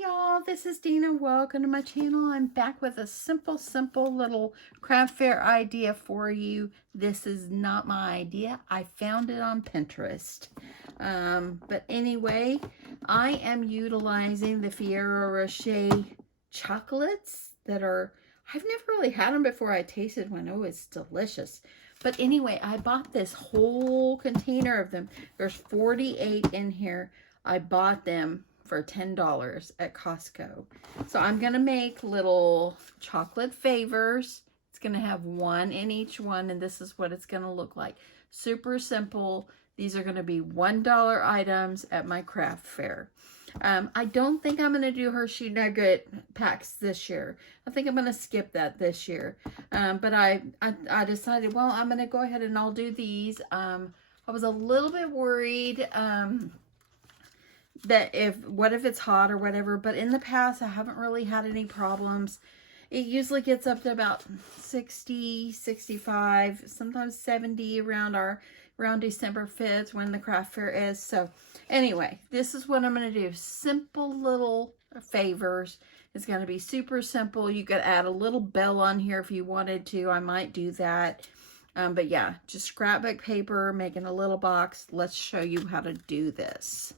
Y'all, this is Dina. Welcome to my channel. I'm back with a simple little craft fair idea for you. This is not my idea. I found it on Pinterest. But anyway, I am utilizing the Ferrero Rocher chocolates that are, I've never really had them before. I tasted one. Oh, it's delicious. But anyway, I bought this whole container of them. There's 48 in here. I bought them for $10 at Costco. So I'm going to make little chocolate favors. It's going to have one in each one, and this is what it's going to look like. Super simple. These are going to be $1 items at my craft fair. I don't think I'm going to do Hershey Nugget packs this year. I think I'm going to skip that this year. But I decided, well, I'm going to go ahead and I'll do these. I was a little bit worried that what if it's hot or whatever, but in the past I haven't really had any problems. It usually gets up to about 60, 65, sometimes 70 around December 5th when the craft fair is. So anyway, this is what I'm going to do. Simple little favors. It's going to be super simple. You could add a little bell on here if you wanted to. I might do that. But yeah, just scrapbook paper, making a little box. Let's show you how to do this.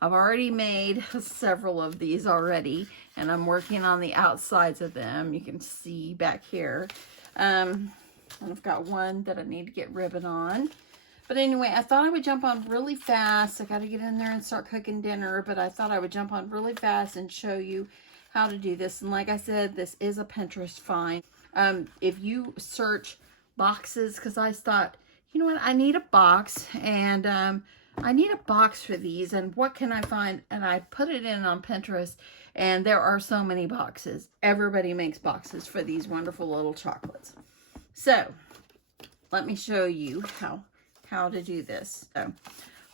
I've already made several of these already, and I'm working on the outsides of them. You can see back here. And I've got one that I need to get ribbon on. But anyway, I thought I would jump on really fast. I got to get in there and start cooking dinner, but I thought I would jump on really fast and show you how to do this. And like I said, this is a Pinterest find. If you search boxes, because I thought, you know what, I need a box, and I need a box for these, and what can I find? And I put it in on Pinterest, and there are so many boxes. Everybody makes boxes for these wonderful little chocolates. So let me show you how to do this. So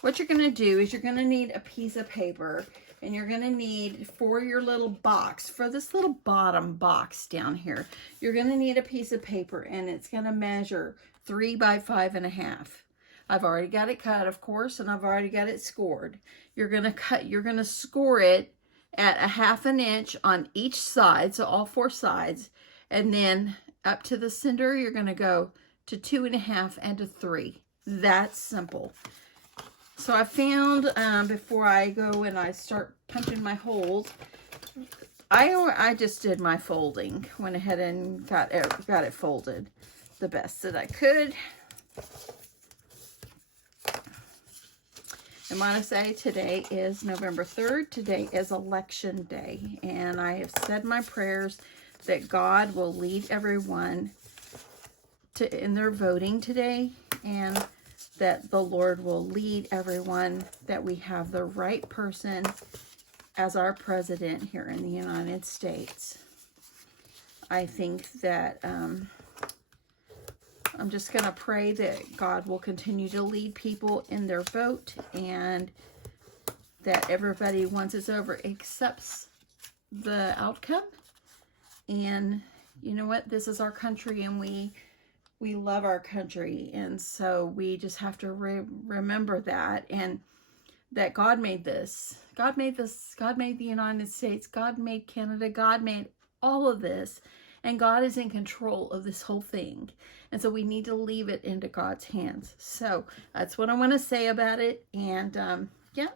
what you're going to do is you're going to need a piece of paper, and you're going to need, for your little box, for this little bottom box down here, you're going to need a piece of paper, and it's going to measure 3 by 5.5. I've already got it cut, of course, and I've already got it scored. You're going to score it at 1/2 inch on each side, so all 4 sides, and then up to the center, you're going to go to 2.5 and to 3. That's simple. So I found, before I go and I start punching my holes, I just did my folding. Went ahead and got it folded the best that I could. I want to say today is November 3rd. Today is election day, and I have said my prayers that God will lead everyone in their voting today, and that the Lord will lead everyone, that we have the right person as our president here in the United States. I think that I'm just going to pray that God will continue to lead people in their vote, and that everybody, once it's over, accepts the outcome. And you know what? This is our country, and we love our country. And so we just have to remember that, and that God made this. God made this. God made the United States. God made Canada. God made all of this. And God is in control of this whole thing. And so we need to leave it into God's hands. So that's what I want to say about it. And yeah,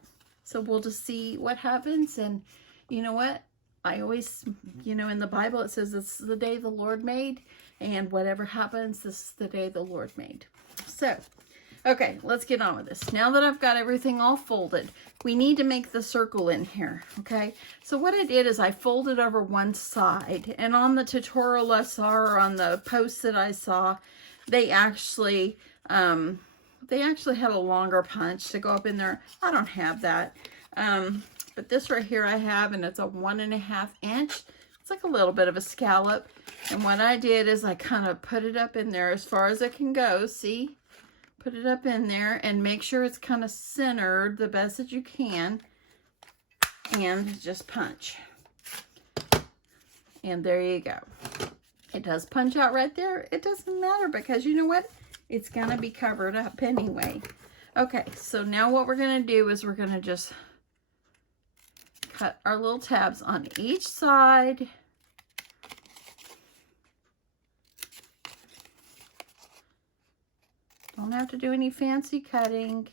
so we'll just see what happens. And you know what? I always, in the Bible, it says this is the day the Lord made. And whatever happens, this is the day the Lord made. So, okay, let's get on with this. Now that I've got everything all folded, we need to make the circle in here, okay? So what I did is I folded over one side, and on the tutorial I saw, or on the post that I saw, they actually had a longer punch to go up in there. I don't have that. But this right here I have, and it's a 1.5 inch. It's like a little bit of a scallop. And what I did is I kind of put it up in there as far as it can go, see? Put it up in there and make sure it's kind of centered the best that you can. And just punch. And there you go. It does punch out right there. It doesn't matter, because you know what? It's going to be covered up anyway. Okay, so now what we're going to do is we're going to just cut our little tabs on each side. Don't have to do any fancy cutting.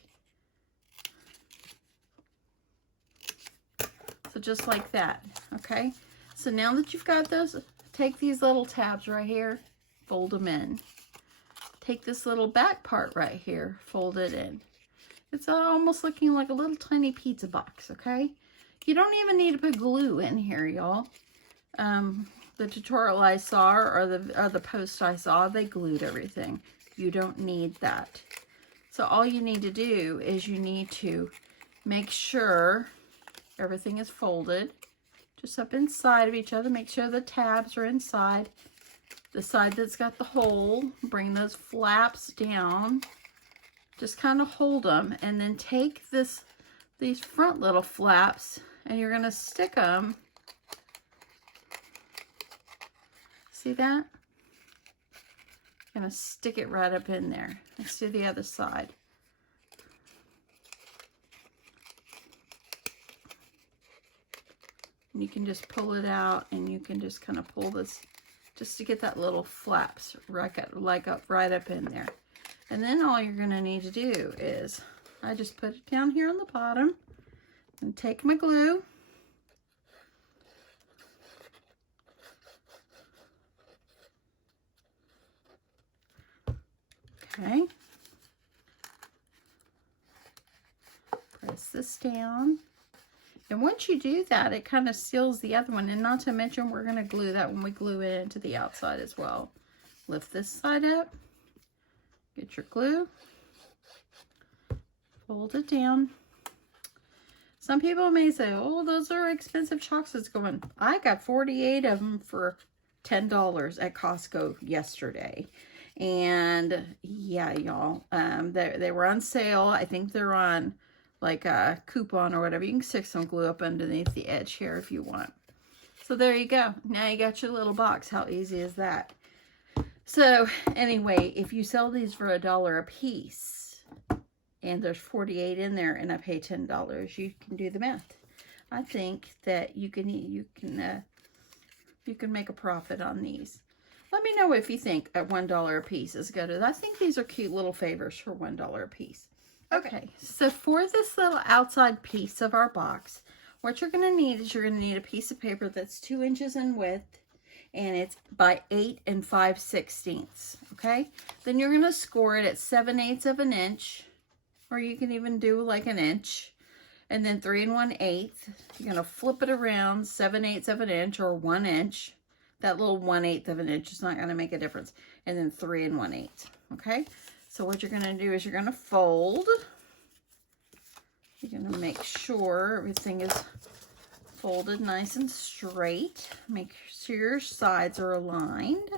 So just like that, okay? So now that you've got those, take these little tabs right here, fold them in. Take this little back part right here, fold it in. It's almost looking like a little tiny pizza box, okay? You don't even need to put glue in here, y'all. The tutorial I saw or the post I saw, they glued everything. You don't need that. So all you need to do is you need to make sure everything is folded just up inside of each other. Make sure the tabs are inside. The side that's got the hole, bring those flaps down. Just kind of hold them, and then take these front little flaps, and you're going to stick them. See that? Going to stick it right up in there. Let's do the other side. And you can just pull it out, and you can just kind of pull this just to get that little flaps right up in there. And then all you're going to need to do is, I just put it down here on the bottom and take my glue. Okay. Press this down. And once you do that, it kind of seals the other one. And not to mention, we're going to glue that when we glue it into the outside as well. Lift this side up. Get your glue. Fold it down. Some people may say, oh, those are expensive chocolates going. I got 48 of them for $10 at Costco yesterday. And yeah, y'all, they were on sale. I think they're on like a coupon or whatever. You can stick some glue up underneath the edge here if you want. So there you go. Now you got your little box. How easy is that? So anyway, if you sell these for $1 a piece and there's 48 in there and I pay $10, you can do the math. I think that you can make a profit on these. Let me know if you think at $1 a piece is good. I think these are cute little favors for $1 a piece. Okay, so for this little outside piece of our box, what you're going to need is you're going to need a piece of paper that's 2 inches in width, and it's by 8 5/16. Okay, then you're going to score it at 7/8 of an inch, or you can even do like an inch, and then 3 1/8. You're going to flip it around 7/8 of an inch or 1 inch. That little 1/8 of an inch is not going to make a difference. And then 3 1/8. Okay. So what you're going to do is you're going to fold. You're going to make sure everything is folded nice and straight. Make sure your sides are aligned.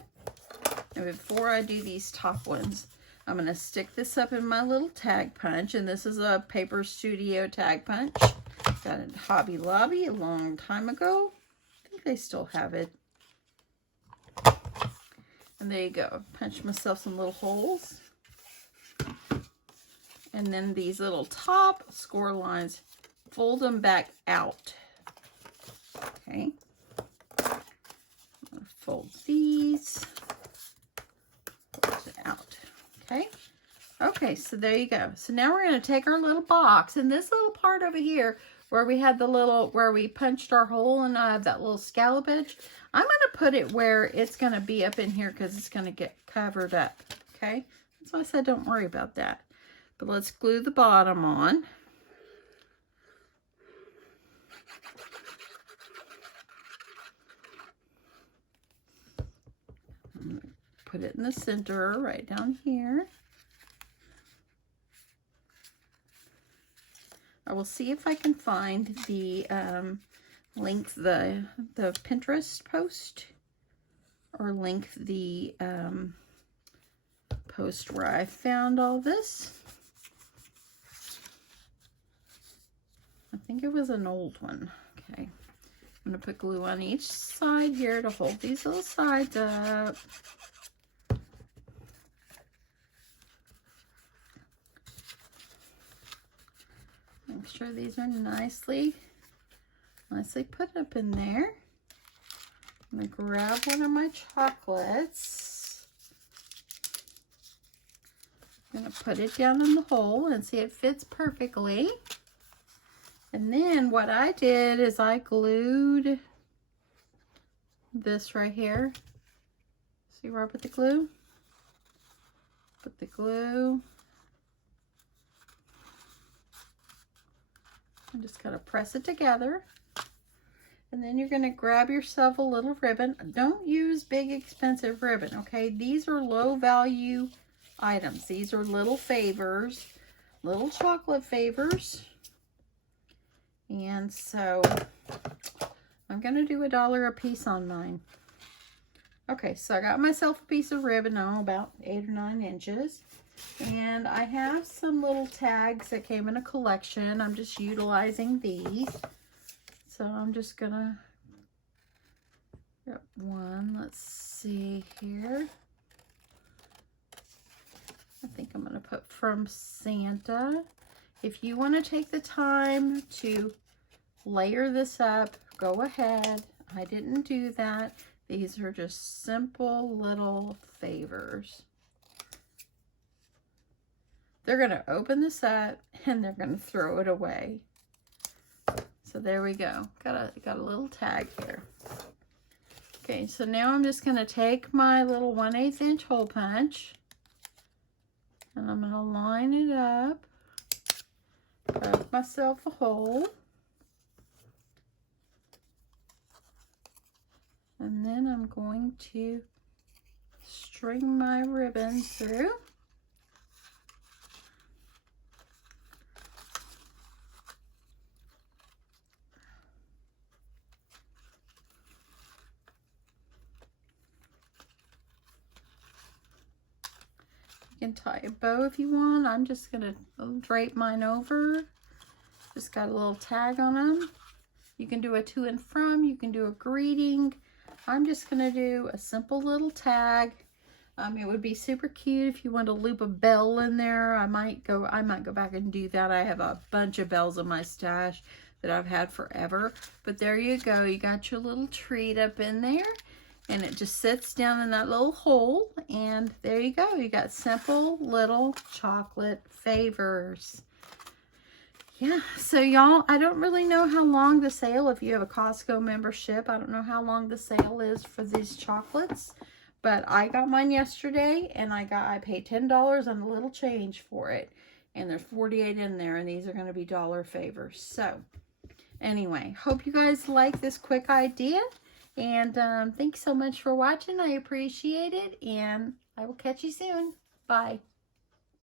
And before I do these top ones, I'm going to stick this up in my little tag punch. And this is a Paper Studio tag punch. Got it at Hobby Lobby a long time ago. I think they still have it. And there you go. Punch myself some little holes. And then these little top score lines, fold them back out. Okay. I'm going to fold these. Fold it out. Okay. Okay, so there you go. So now we're going to take our little box, and this little part over here where we had the little, where we punched our hole and I have that little scallop edge, I'm going to put it where it's going to be up in here because it's going to get covered up. Okay. That's why I said don't worry about that. But let's glue the bottom on. Put it in the center right down here. I will see if I can find the link the Pinterest post, or link the post where I found all this. I think it was an old one. Okay. I'm going to put glue on each side here to hold these little sides up. Make sure these are nicely nicely put up in there. I'm going to grab one of my chocolates. I'm going to put it down in the hole and see it fits perfectly. And then what I did is I glued this right here. See where I put the glue? Put the glue. And just kind of press it together. And then you're going to grab yourself a little ribbon. Don't use big expensive ribbon, okay? These are low value items. These are little favors, little chocolate favors. And so I'm going to do $1 a piece on mine. Okay, so I got myself a piece of ribbon, about 8 or 9 inches. And I have some little tags that came in a collection. I'm just utilizing these. So I'm just gonna get one. Let's see here. I think I'm gonna put from Santa. If you want to take the time to layer this up, go ahead. I didn't do that. These are just simple little favors. They're going to open this up and they're going to throw it away. So there we go. Got a little tag here. Okay, so now I'm just going to take my little 1/8 inch hole punch and I'm going to line it up. Cut myself a hole. And then I'm going to string my ribbon through. You can tie a bow if you want. I'm just going to drape mine over. Just got a little tag on them. You can do a to and from. You can do a greeting. I'm just going to do a simple little tag. It would be super cute if you want to loop a bell in there. I might go back and do that. I have a bunch of bells in my stash that I've had forever. But there you go. You got your little treat up in there. And it just sits down in that little hole. And there you go. You got simple little chocolate favors. Yeah, so y'all, I don't really know how long the sale, if you have a Costco membership, I don't know how long the sale is for these chocolates, but I got mine yesterday and I paid $10 and a little change for it. And there's 48 in there and these are going to be dollar favors. So anyway, hope you guys like this quick idea and thanks so much for watching. I appreciate it and I will catch you soon. Bye.